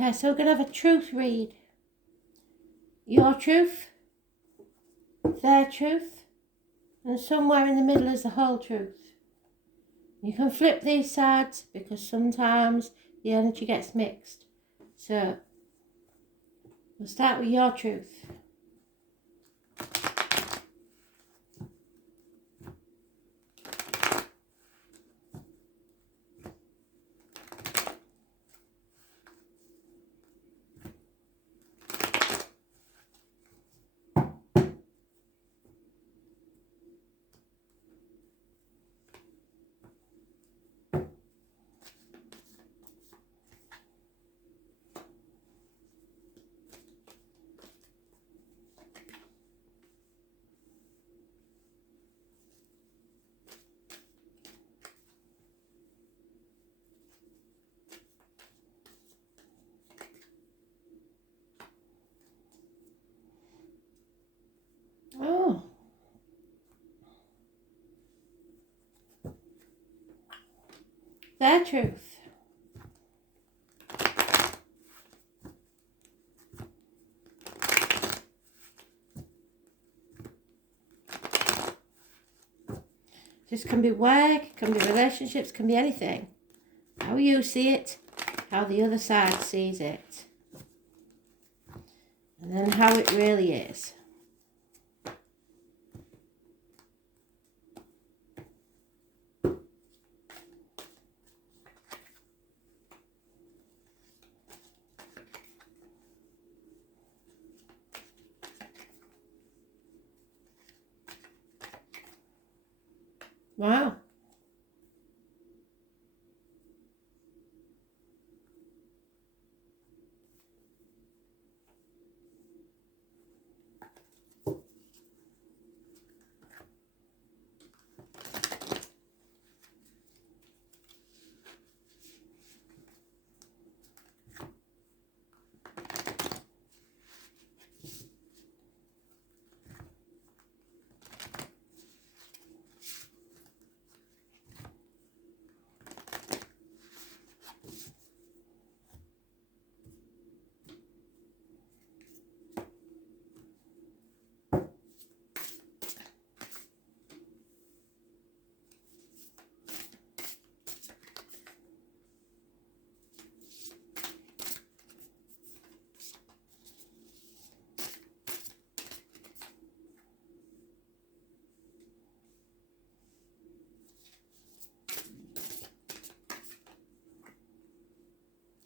Okay, so we're going to have a truth read. Your truth, their truth, and somewhere in the middle is the whole truth. You can flip these sides because sometimes the energy gets mixed. So, we'll start with your truth. Oh. Their truth. This can be work, can be relationships, can be anything. How you see it, how the other side sees it. And then how it really is. Wow.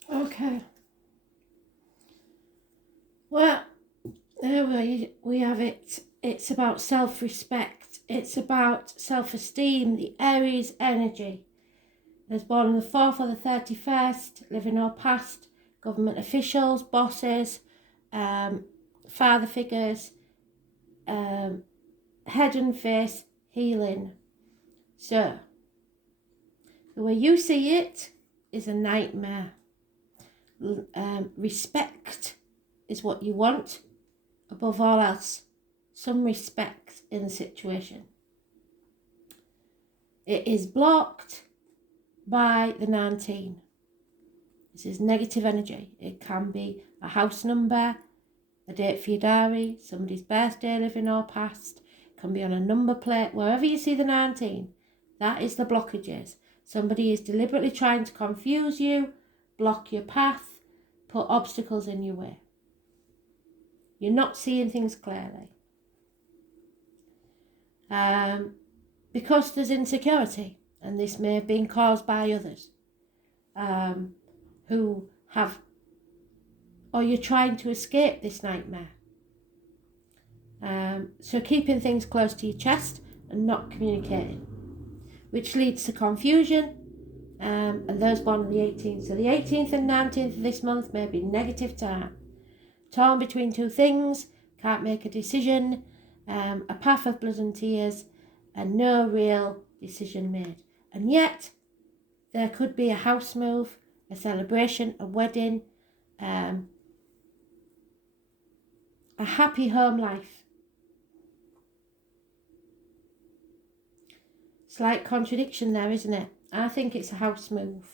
Okay. Well, there we have it. It's about self-respect. It's about self-esteem, the Aries energy. There's born on the 4th or the 31st, living or past, government officials, bosses, father figures, head and face, healing. So, the way you see it is a nightmare. Respect is what you want above all else. Some respect in the situation. It is blocked by the 19. This is negative energy. It can be a house number, a date for your diary, somebody's birthday, living or past. It can be on a number plate. Wherever you see the 19, that is the blockages. Somebody is deliberately trying to confuse you, block your path, put obstacles in your way. You're not seeing things clearly. Because there's insecurity, and this may have been caused by others who have, or you're trying to escape this nightmare. So keeping things close to your chest and not communicating, which leads to confusion, and those born on the 18th. So the 18th and 19th of this month may be negative time. Torn between two things, can't make a decision, a path of blood and tears, and no real decision made. And yet, there could be a house move, a celebration, a wedding, a happy home life. Slight contradiction there, isn't it? I think it's a house move.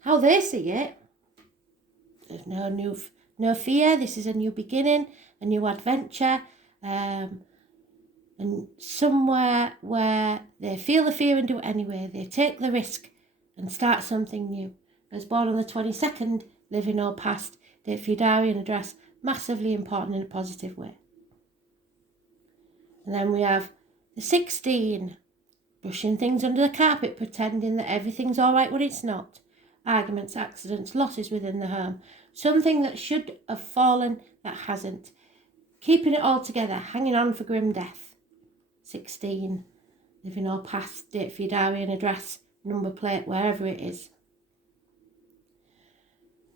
How they see it There's no fear. This is a new beginning, a new adventure, and somewhere where they feel the fear and do it anyway. They take the risk and start something new. I was born on the 22nd, living or past, date for your diary and address, massively important in a positive way. And then we have the 16, brushing things under the carpet, pretending that everything's all right when it's not. Arguments, accidents, losses within the home. Something that should have fallen that hasn't. Keeping it all together, hanging on for grim death. 16, living or past, date for your diary and address, number plate, wherever it is.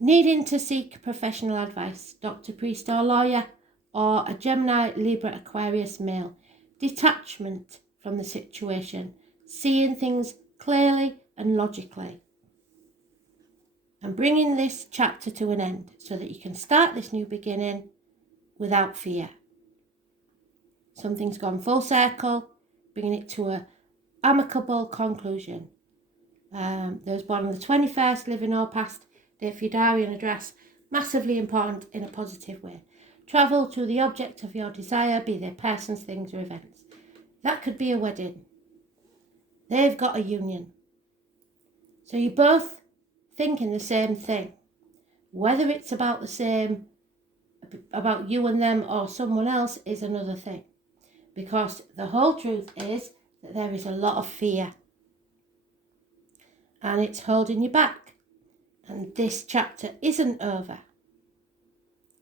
Needing to seek professional advice, doctor, priest or lawyer, or a Gemini, Libra, Aquarius male. Detachment from the situation, seeing things clearly and logically. And bringing this chapter to an end so that you can start this new beginning without fear. Something's gone full circle, bringing it to an amicable conclusion. Those born on the 21st, living or past, date for your diary and address, massively important in a positive way. Travel to the object of your desire, be they persons, things or events. That could be a wedding. They've got a union. So you're both thinking the same thing. Whether it's about the same, about you and them or someone else is another thing. Because the whole truth is that there is a lot of fear. And it's holding you back. And this chapter isn't over.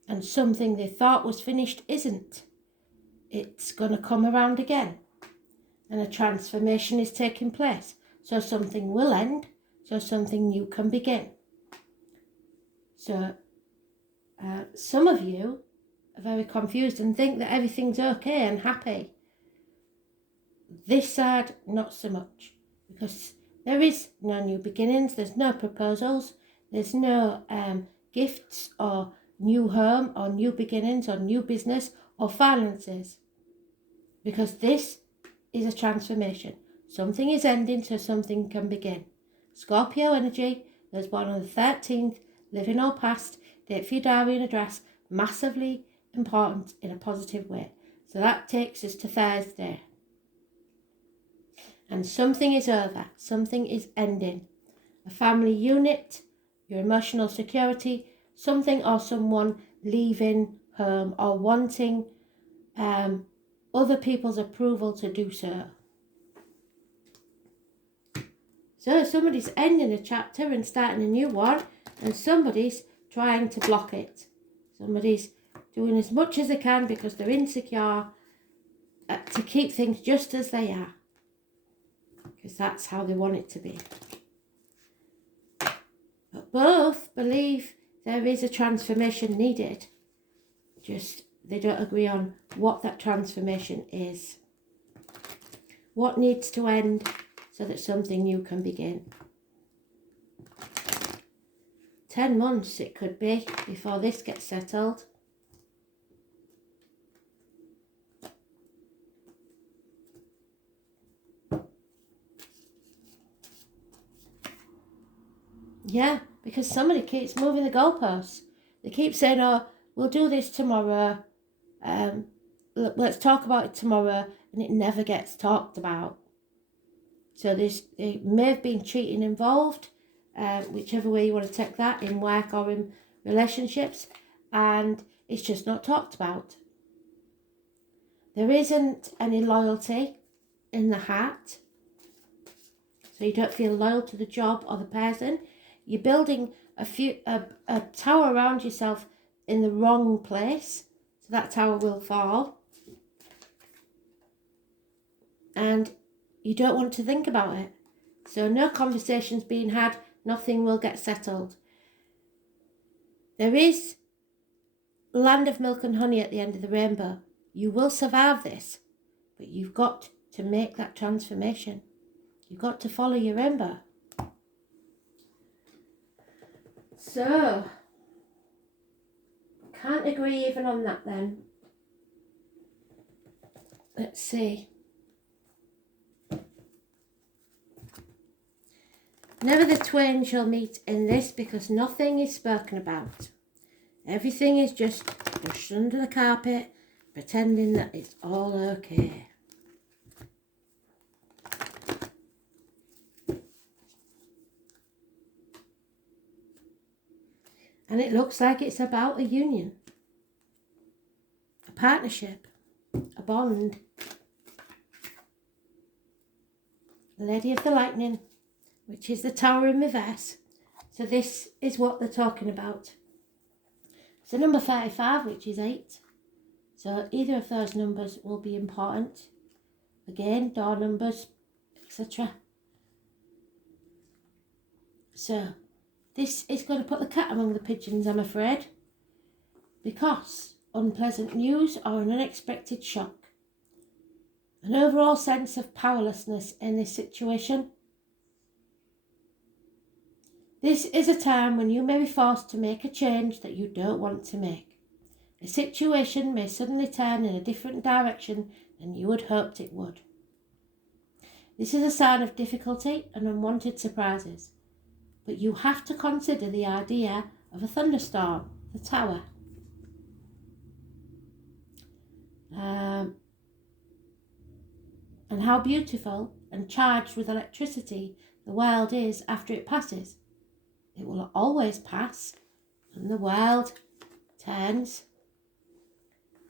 And something they thought was finished isn't. It's going to come around again. And a transformation is taking place. So something will end, so something new can begin. So some of you are very confused and think that everything's okay and happy. This side, not so much. Because there is no new beginnings, there's no proposals, there's no gifts or new home or new beginnings or new business or finances. Because this is a transformation. Something is ending so something can begin. Scorpio energy, those born on the 13th, living or past, date for your diary and address, massively important in a positive way. So that takes us to Thursday. And something is over, something is ending. A family unit, your emotional security, something or someone leaving home or wanting other people's approval to do so. So somebody's ending a chapter and starting a new one, and somebody's trying to block it. Somebody's doing as much as they can because they're insecure to keep things just as they are. Because that's how they want it to be. But both believe there is a transformation needed. Just they don't agree on what that transformation is. What needs to end so that something new can begin. 10 months it could be before this gets settled. Yeah, because somebody keeps moving the goalposts. They keep saying, oh, we'll do this tomorrow. Let's talk about it tomorrow. And it never gets talked about. So there may have been cheating involved, whichever way you want to take that, in work or in relationships. And it's just not talked about. There isn't any loyalty in the heart. So you don't feel loyal to the job or the person. You're building a tower around yourself in the wrong place. So that tower will fall. And you don't want to think about it. So no conversations being had, nothing will get settled. There is land of milk and honey at the end of the rainbow. You will survive this, but you've got to make that transformation. You've got to follow your rainbow. So, can't agree even on that then. Let's see. Never the twain shall meet in this because nothing is spoken about. Everything is just pushed under the carpet, pretending that it's all okay. And it looks like it's about a union, a partnership, a bond. The Lady of the Lightning, which is the Tower in reverse. So this is what they're talking about. So number 35, which is 8. So either of those numbers will be important. Again, door numbers, etc. So this is going to put the cat among the pigeons, I'm afraid, because unpleasant news or an unexpected shock, an overall sense of powerlessness in this situation. This is a time when you may be forced to make a change that you don't want to make. A situation may suddenly turn in a different direction than you had hoped it would. This is a sign of difficulty and unwanted surprises, but you have to consider the idea of a thunderstorm, the tower. And how beautiful and charged with electricity the world is after it passes. It will always pass, and the world turns,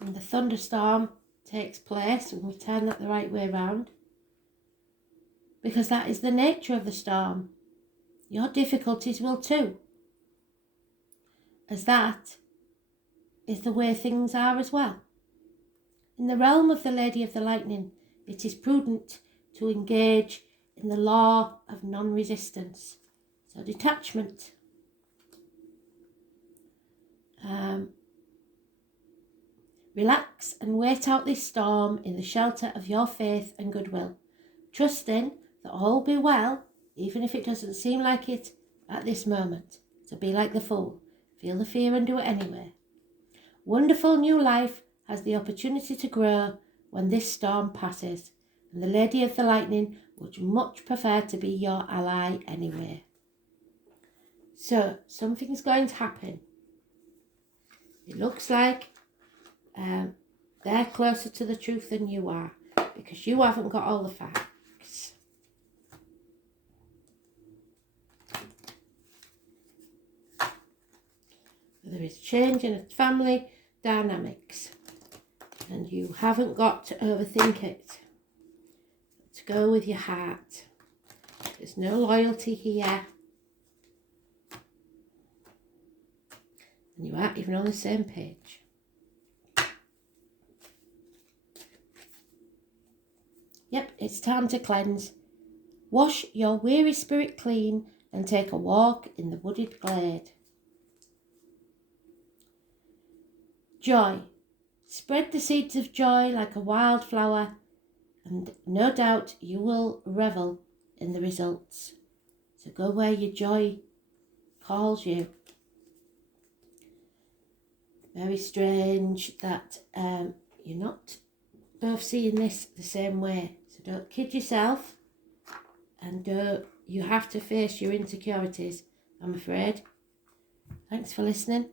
and the thunderstorm takes place, and we turn that the right way round. Because that is the nature of the storm. Your difficulties will too, as that is the way things are as well. In the realm of the Lady of the Lightning, it is prudent to engage in the law of non-resistance. So detachment. Relax and wait out this storm in the shelter of your faith and goodwill, trusting that all will be well, even if it doesn't seem like it at this moment. So be like the fool, feel the fear and do it anyway. Wonderful new life has the opportunity to grow when this storm passes, and the Lady of the Lightning would much prefer to be your ally anyway. So something's going to happen. It looks like they're closer to the truth than you are, because you haven't got all the facts. There is change in family dynamics, and you haven't got to overthink it. To go with your heart. There's no loyalty here. And you aren't even on the same page. Yep, it's time to cleanse. Wash your weary spirit clean and take a walk in the wooded glade. Joy. Spread the seeds of joy like a wildflower, and no doubt you will revel in the results. So go where your joy calls you. Very strange that you're not both seeing this the same way. So don't kid yourself, and you have to face your insecurities, I'm afraid. Thanks for listening.